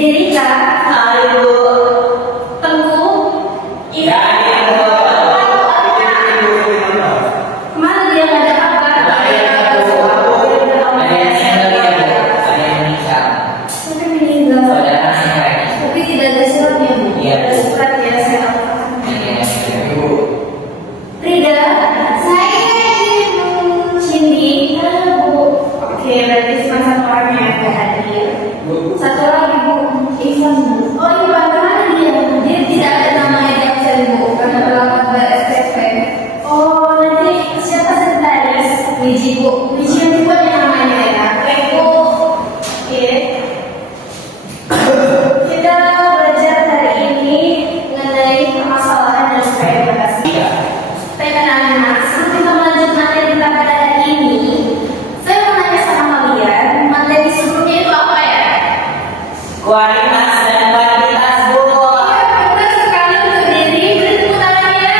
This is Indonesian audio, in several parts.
Derita, Ayo. Tengku, Iya. kemana dia ngajak kabar? Sudah meninggal. Tapi tidak ada suratnya, Bu. Iya. Ada surat ya, saya Rida, saya Ibu Cindy. Halo, Bu. Oke, berarti cuma satu orang yang ada hadir. Satu lagi, Bu. Ihsan, Bu. Oh iya, kemana dia? Dia tidak ada namanya di absen, Bu, karena terlambat bayar SPP. Oh, nanti siapa sekretaris? Wiji, Bu. Wiji yang dibuatnya namanya ya. Oke, Bu. Oke. Kita belajar hari ini mengenai permasalahan dan supaya berhasil. Baik anak-anak, sebelum kita melanjut materi kita pada hari ini, saya mau nanya sama kalian, materi sebelumnya itu apa ya? Kualitas dan kuantitas, Bu. Iya, benar sekali untuk diri, beri tepuk tangannya.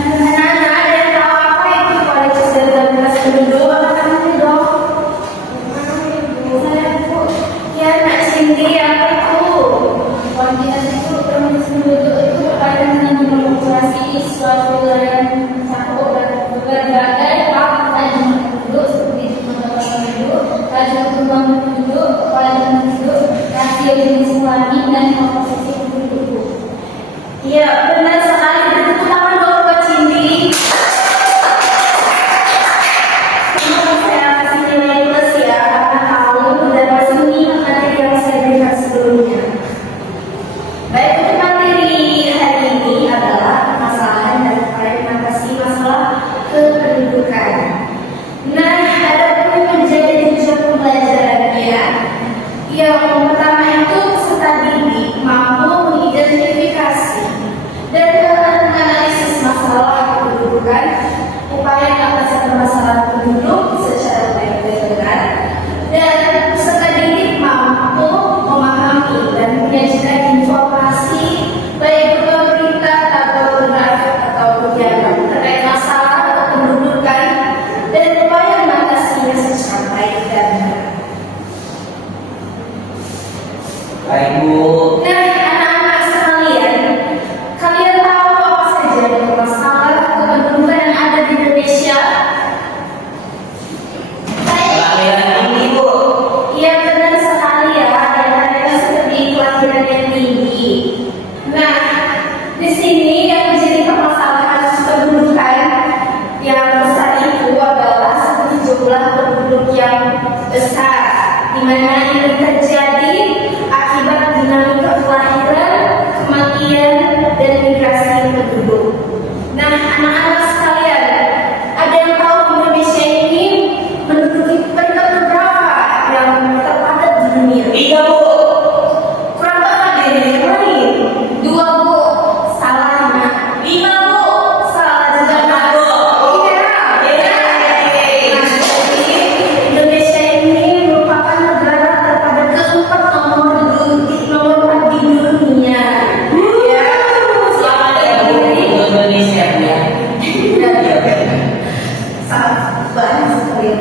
Anak-anak, ada yang tahu apa itu kualitas dan kuantitas penduduk? Apa namanya dong? Saya Bu. Ya, Nak Cindy, apa itu? Kuantitas itu kuantitas penduduk itu berkaitan dengan jumlah populasi suatu wilayah yang mencakup berbagai fakta jumlah penduduk seperti jumlah penduduk, laju pertumbuhan penduduk, kepadatan penduduk, rasio jenis kelamin dan komposisi penduduk. Iya, benar sekali. Tepuk tangan dong buat Cindy. Ini saya kasih nilai plus ya, karena tahu dan masih mengingat materi yang saya berikan sebelumnya. Baik, untuk materi hari ini adalah permasalahan dan upaya mengatasi masalah kependudukan. Nah, ada pun menjadi tujuan pembelajarannya. Yang pertama itu peserta didik mampu mengidentifikasi dan menganalisis masalah kependudukan, upaya mengatasi permasalahan penduduk secara baik dan benar, dan peserta didik mampu memahami dan menyajikan informasi baik berupa berita atau grafik atau kegiatan terkait masalah kependudukan dan upaya mengatasinya secara baik dan benar. Baik, Bu. Nah, anak-anak sekalian, kalian tahu apa saja masalah kependudukan yang ada di Indonesia? Kelahiran tinggi, Bu. Iya, benar sekali ya, dan mereka seperti kelahiran yang tinggi. Nah, di sini yang menjadi permasalahan kependudukan yang besar itu adalah seperti jumlah penduduk yang besar, di mana ini terjadi akibat dinamika kelahiran, kematian, dan migrasi penduduk. Nah, anak-anak sekalian, ada yang tahu Indonesia ini menduduki peringkat keberapa yang terpadat di dunia? 3, Bu. Kurang tepat deh, yang lain. 2, Bu. Salah, Nak. 5, Bu. Salah juga, Nak. Bu. Iya. Nah, jadi Indonesia ini merupakan negara terpadat keempat nomor 4 di dunia. Ya. Selamat ya, Bu. Indonesia, Bu, ya. Sangat banyak sekali.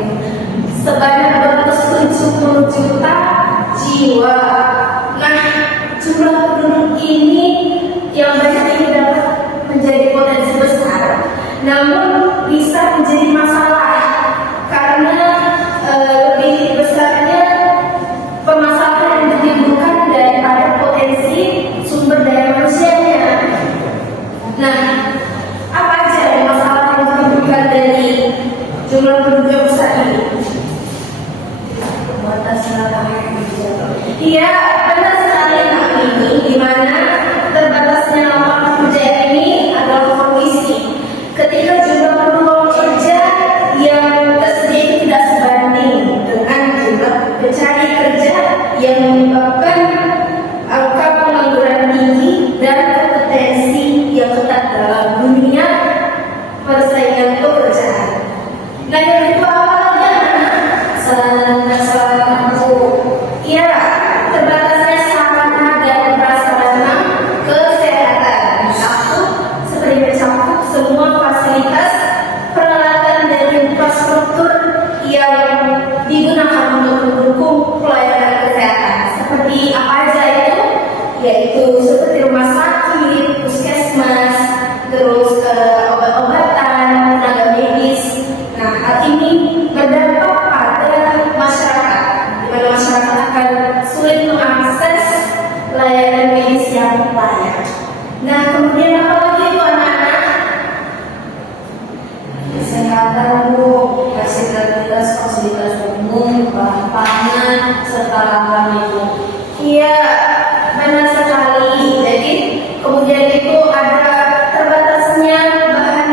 Sebanyak 270 juta jiwa. Nah, jumlah penduduk ini yang banyak ini dapat menjadi potensi besar, namun bisa menjadi masalah karena lebih besarnya permasalahan yang ditimbulkan daripada potensi sumber daya manusianya. Nah, apa aja masalah yang ditimbulkan dari jumlah penduduk yang besar ini? Iya, benar sekali Nak ini, di mana terbatasnya lapangan kerja ini adalah kondisi ketika jumlah penduduk kerja yang tersedia itu tidak sebanding dengan jumlah pencari kerja yang menyebabkan angka pengangguran tinggi dan kompetensi yang ketat dalam dunia persaingan pekerjaan. Nah, yang kedua apa lagi anak? Ya, terbatasnya sarana dan prasarana kesehatan. Satu, seperti mencakup semua fasilitas, peralatan dan infrastruktur yang yang digunakan untuk mendukung pelayanan kesehatan. Seperti apa aja itu? Yaitu seperti rumah sakit, puskesmas, terus obat-obatan, tenaga medis. Nah, hal ini berdampak pada masyarakat, di mana masyarakat akan sulit mengakses layanan medis yang layak. Nah, kemudian apa lagi itu anak-anak? Kesehatan, Bu, fasilitas umum, bahan pangan, serta lahan itu. Iya, benar sekali. Jadi kemudian itu ada terbatasnya bahan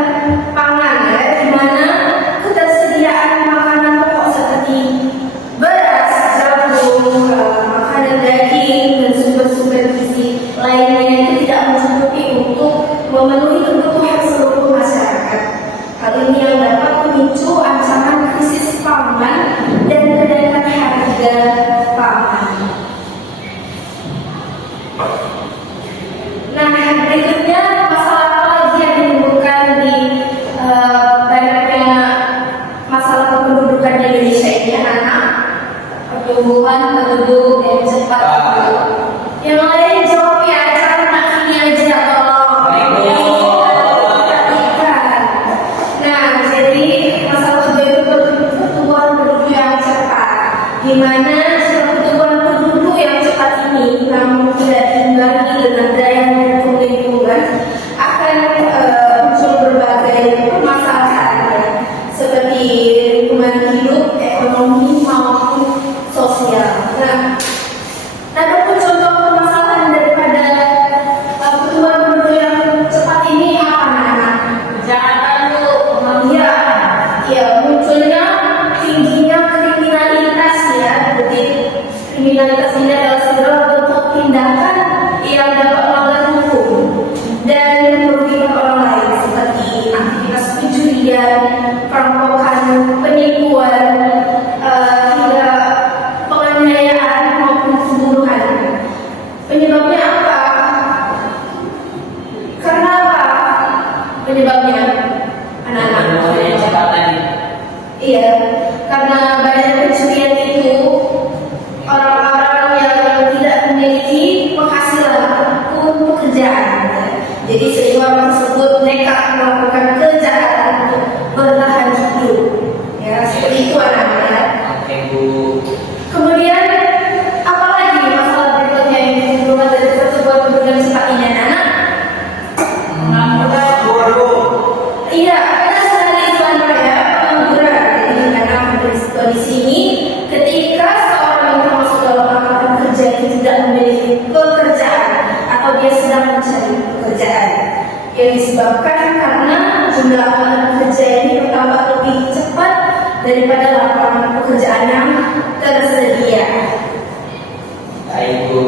pangan ya, di mana ketersediaan makanan pokok seperti beras, jagung, makanan daging dan sumber-sumber gizi lainnya itu tidak mencukupi untuk memenuhi kebutuhan seluruh masyarakat. Hal ini yang dapat memicu ancaman krisis pangan dan kenaikan harga pangan. Nah, berikutnya masalah apa lagi yang ditimbulkan di banyaknya masalah kependudukan di Indonesia ini, anak-anak? Pertumbuhan penduduk yang cepat. Yang lain jawab ya, jangan tak ini aja, tolong. Nah, jadi masalah kedua itu pertumbuhan penduduk yang cepat, di mana pertumbuhan penduduk yang cepat ini namun tidak diimbangi dengan daya dukung lingkungan akan muncul berbagai permasalahan seperti lingkungan hidup, ekonomi maupun sosial. Nah, ada pun contoh permasalahan daripada pertumbuhan penduduk yang cepat ini apa, anak-anak? Kejahatan, Bu. Ya, munculnya tingginya kriminalitas ya. Jadi kriminalitas ini adalah segala bentuk tindakan yang dapat melanggar hukum dan merugikan orang lain seperti aktivitas pencurian, perampokan, penipuan, hingga penganiayaan maupun pembunuhan. Penyebabnya apa? Karena apa? Penyebabnya anak-anak. Yang cepat tadi. Iya, karena banyak pencurian itu orang-orang yang tidak memiliki penghasilan ataupun pekerjaan. Jadi sehingga orang tersebut nekat melakukan kejahatan untuk bertahan hidup. Ya, seperti itu anak-anak. Oke, Bu. Kemudian apalagi masalah berikutnya yang ditimbulkan dari pertumbuhan penduduk yang cepat ini, anak-anak? Iya, ada sekali Tuan ya, pengangguran. Jadi karena di sini ketika seorang yang masuk dalam angkatan kerja itu tidak memiliki pekerjaan atau dia sedang mencari pekerjaan, yang disebabkan karena jumlah angkatan kerja ini bertambah lebih cepat daripada lapangan pekerjaan yang tersedia. Baik, Bu.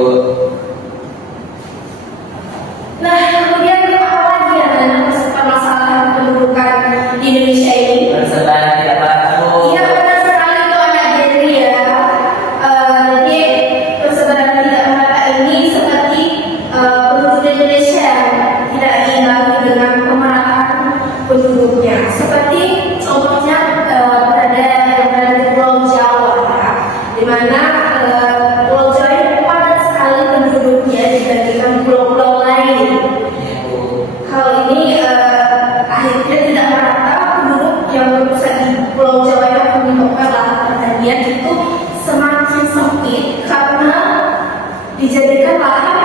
Nah, kemudian apa lagi yang ada permasalahan pendudukan di Indonesia ini? Persebaran tidak merata, Bu. Iya, benar sekali tuh anak Jerry ya. Jadi persebaran tidak merata ini seperti penduduk Indonesia tidak diimbangi dengan pemerataan penduduknya. Seperti contohnya berada di Pulau Jawa, ya, di mana Pulau Jawa ini padat sekali penduduknya dibandingkan pulau-pulau lain. Ya, Bu. Hal ini akhirnya tidak merata, penduduk yang berpusat di Pulau Jawa yang menyebabkan lahan pertanian itu semakin sempit karena dijadikan lahan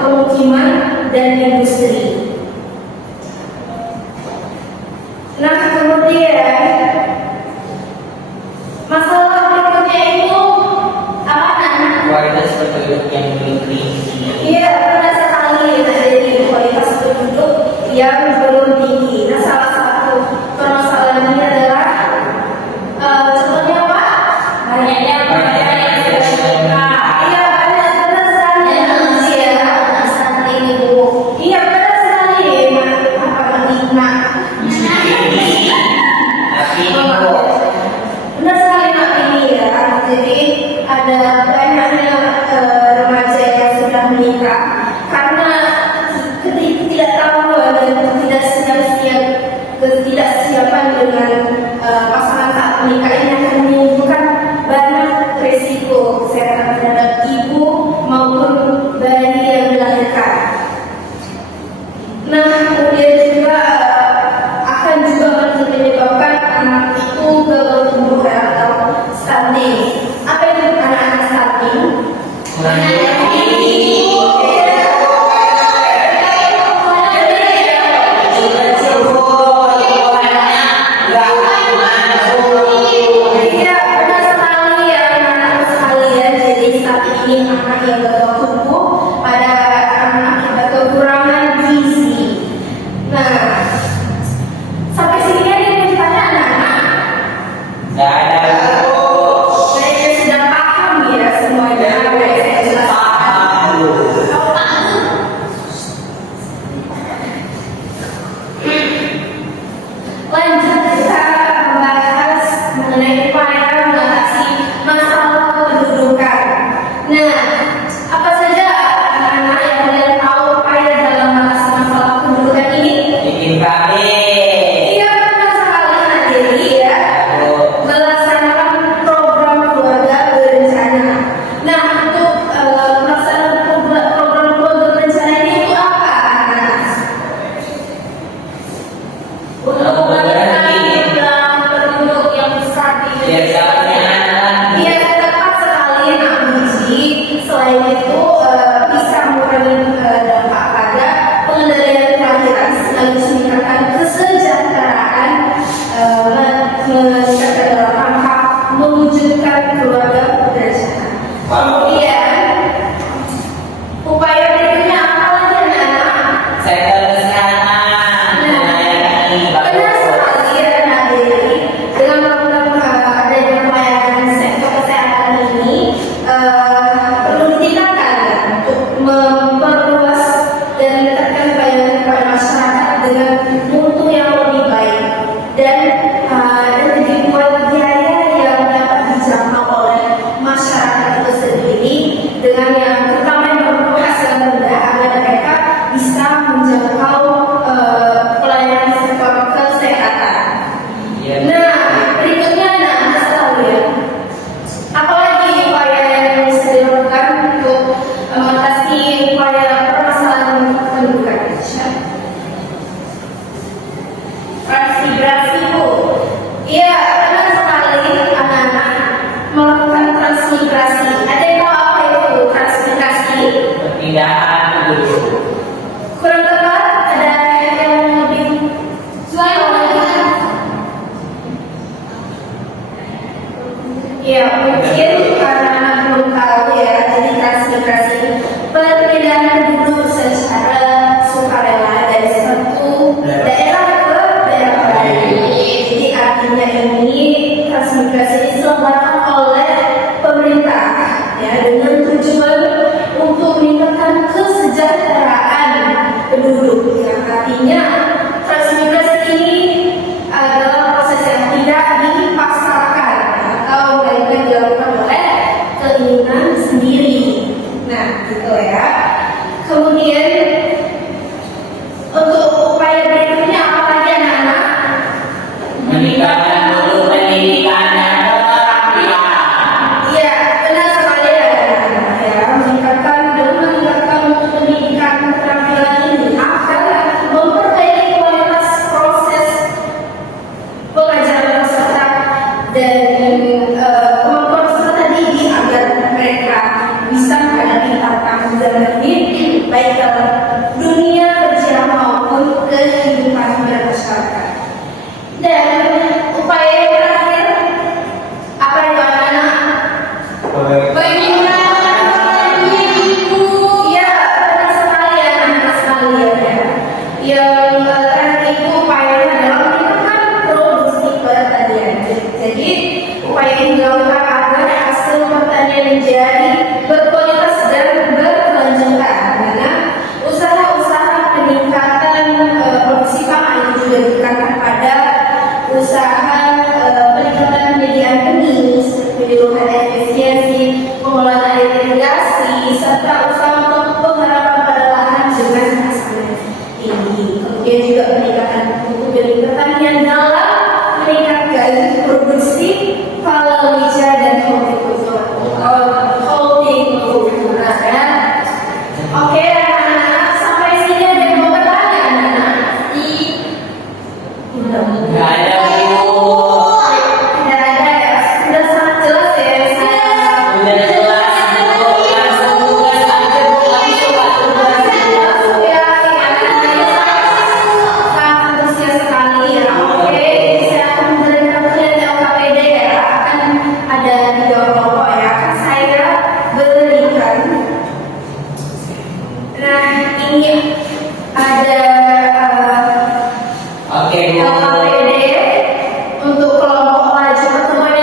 pemukiman dan industri. Nah, kemudian masalah berikutnya itu apa? Kualitas penduduk yang belum tinggi. Iya, benar sekali. Jadi kualitas penduduk yang belum tinggi. Nah, salah satu permasalahannya adalah contohnya apa? Banyaknya pekerjaan yang tidak suka. Iya, benar sekali. Iya, seperti ini, Bu. Iya, benar sekali. Apa lagi? Nah, Tapi, Bu. benar sekali, Mak. Nggak ada Bu. Saya sudah paham ya semuanya. Baik, saya jelaskan. Paham Bu. Lanjut kita membahas mengenai upaya mengatasi masalah kependudukan. Nah, apa saja anak-anak yang kalian tahu upaya dalam mengatasi masalah kependudukan ini? Bikin kami. Iya, benar sekali Anak Dewi ya. Bu. Melaksanakan program keluarga berencana. Nah, untuk melaksanakan program keluarga berencana ini itu apa, anak-anak? Untuk memberikan jumlah penduduk yang besar di Biar siapanya anak. Iya, tepat sekali Nak Biji. Selain itu bisa mengurangi dampak pada pengendalian kelahiran sekaligus meningkatkan kesejahteraan meningkatkan dalam rangka mewujudkan keluarga berencana. Kemudian upaya berikutnya apa lagi anak-anak? Sektor kesehatan. Melayani Benar bagus. sekali ya Nak Dewi. Dengan melakukan adanya pelayanan sektor kesehatan ini perlu ditingkatkan untuk memperluas dan meningkatkan pelayanan kepada masyarakat dengan mutu yang lebih baik dan dibuat biaya yang dapat dijangkau oleh masyarakat itu sendiri dengan yang terutama yang berpenghasilan rendah agar mereka bisa menjangkau pelayanan sektor kesehatan. Iya. Nah, berikutnya anak-anak sekalian, apalagi upaya yang bisa dilakukan untuk mengatasi upaya permasalahan kependudukan Indonesia? Transmigrasi Bu. Iya, benar sekali anak-anak melakukan transmigrasi. Ada yang tahu apa itu transmigrasi? Perpindahan penduduk. Kurang tepat, ada yang lebih ya mungkin karena belum tahu ya, jadi transmigrasi perpindahan penduduk secara sukarela dari satu daerah ke daerah lain. Jadi artinya ini transmigrasi diselenggarakan oleh pemerintah ya dengan tujuan untuk meningkatkan kesejahteraan penduduk. Ya, artinya transmigrasi ini adalah proses yang tidak dipaksakan atau melainkan dilakukan oleh keinginan sendiri. Nah, gitu ya. Kemudian untuk upaya berikutnya apa lagi anak-anak? Meningkatkan mutu pendidikan dan keterampilan. Iya, benar sekali ya anak-anak ya. Meningkatkan mutu pendidikan keterampilan ini akan memperbaiki kualitas proses pengajaran peserta dan kemampuan peserta didik agar mereka bisa menghadapi tantangan zaman ini baik dalam dunia kerja maupun kehidupan bermasyarakat. Dan upaya yang terakhir apa itu anak-anak? Iya, benar sekali ya anak-anak sekalian ya. Yang terakhir itu upayanya adalah meningkatkan produksi pertanian. Jadi upaya ini dilakukan agar hasil pertanian menjadi berkualitas dan berkelanjutan. Karena usaha-usaha peningkatan produksi pangan itu juga ditekankan pada usaha peningkatan penyediaan benih, penyeluruhan efisiensi, pengolahan air irigasi, serta usaha untuk pengharapan pada lahan dengan hasil tinggi. Kemudian juga peningkatan mutu benih pertanian dalam meningkatkan produksi palawija dan hortikultura. Oke, anak-anak, sampai sini ada yang mau bertanya, anak-anak? Nggak ada Bu. Tidak ada ya, sudah sangat jelas ya. Udah jelas Bu. Langsung tugas aja Bu. Langsung tugas. Ya, sangat antusias sekali ya. Oke, saya akan memberikan kalian LKPD ya. Akan ada 3 kelompok ya. Akan saya berikan. Nah, ini ada Oke Bu. LKPD untuk kelompok laju pertumbuhan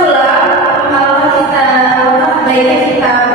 ulang, alangkah baiknya kita